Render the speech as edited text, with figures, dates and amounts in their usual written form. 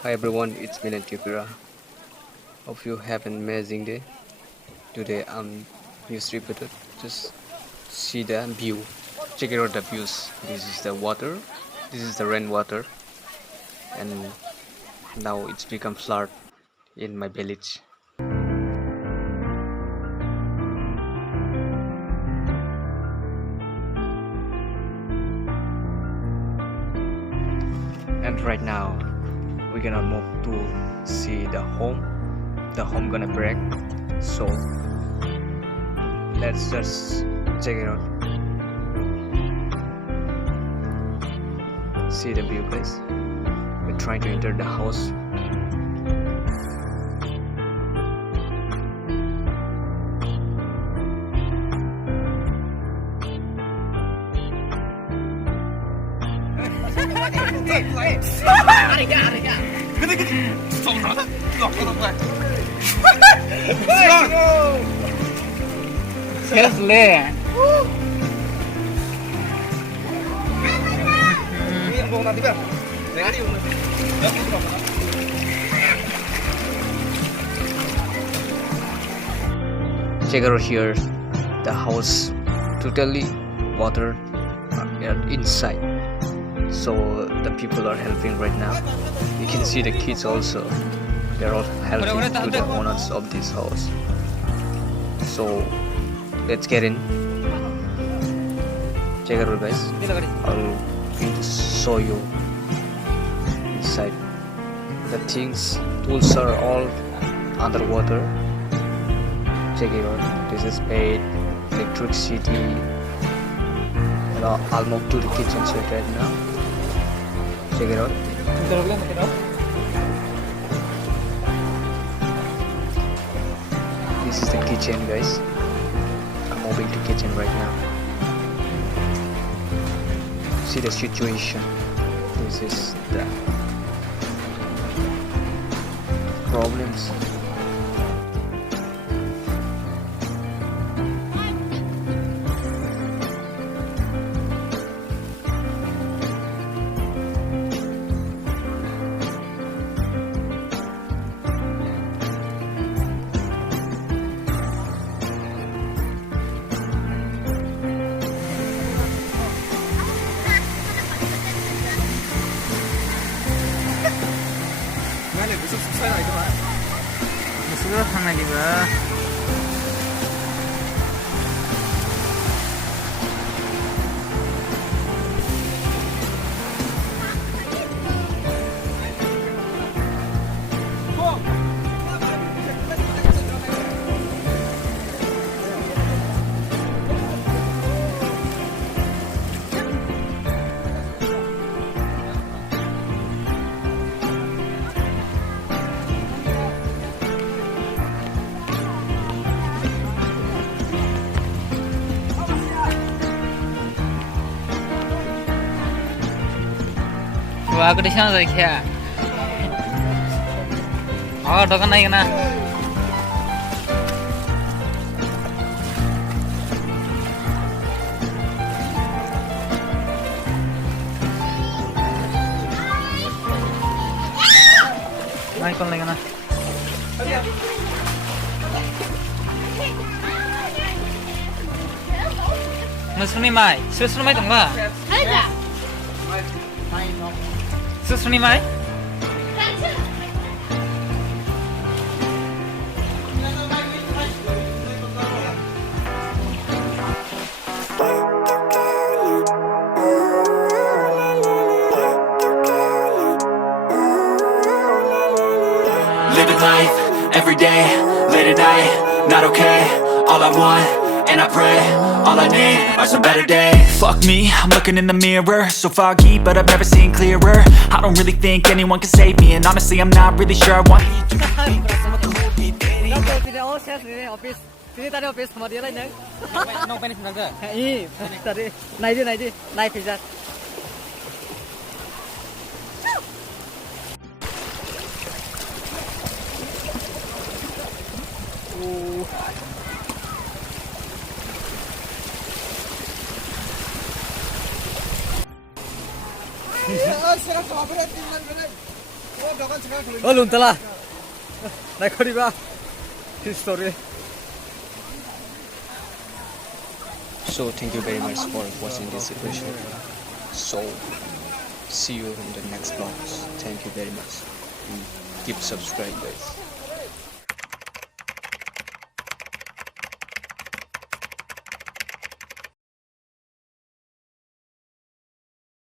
Hi everyone, it's milantripura. Hope you have an amazing day. Today I'm news reporter. Just see the view. Check out the views. This is the water. This is the rainwater, and now it's become flood in my village. And right now we're gonna move to see the home. The home gonna break. So let's just check it out. See the view, guys. We're trying to enter the house. Seriously. Check out here, the house totally water inside. So the people are helping right now. You can see the kids also. They're all helping to the owners of this house. So let's get in. Check it out, guys. I'll going to show you inside. The tools are all underwater. Check it out. This is paid electricity. I'll move to the kitchen set right now. Check it out. This is the kitchen, guys. I'm moving to kitchen right now. See the situation. This is the problems. Sudah sana juga. Wah, aku di sana lagi ya. Oh, dokan naik na. Naik kon lagi na. Musulmi mai, susul mai tunggu. Ada. Susul mai. Living life, every day, late at night, not okay. All I want, and I pray, all I need are some better days. Fuck me, I'm looking in the mirror, so foggy, but I've never seen clearer. I don't really think anyone can save me, and honestly I'm not really sure I want Sini tadi office sama dia lain neng. Nong penis sebentar. Iya, tadi naik pizza. lunta la. History. So thank you very much for watching this episode. So see you in the next vlogs. Thank you very much. Keep subscribing, guys.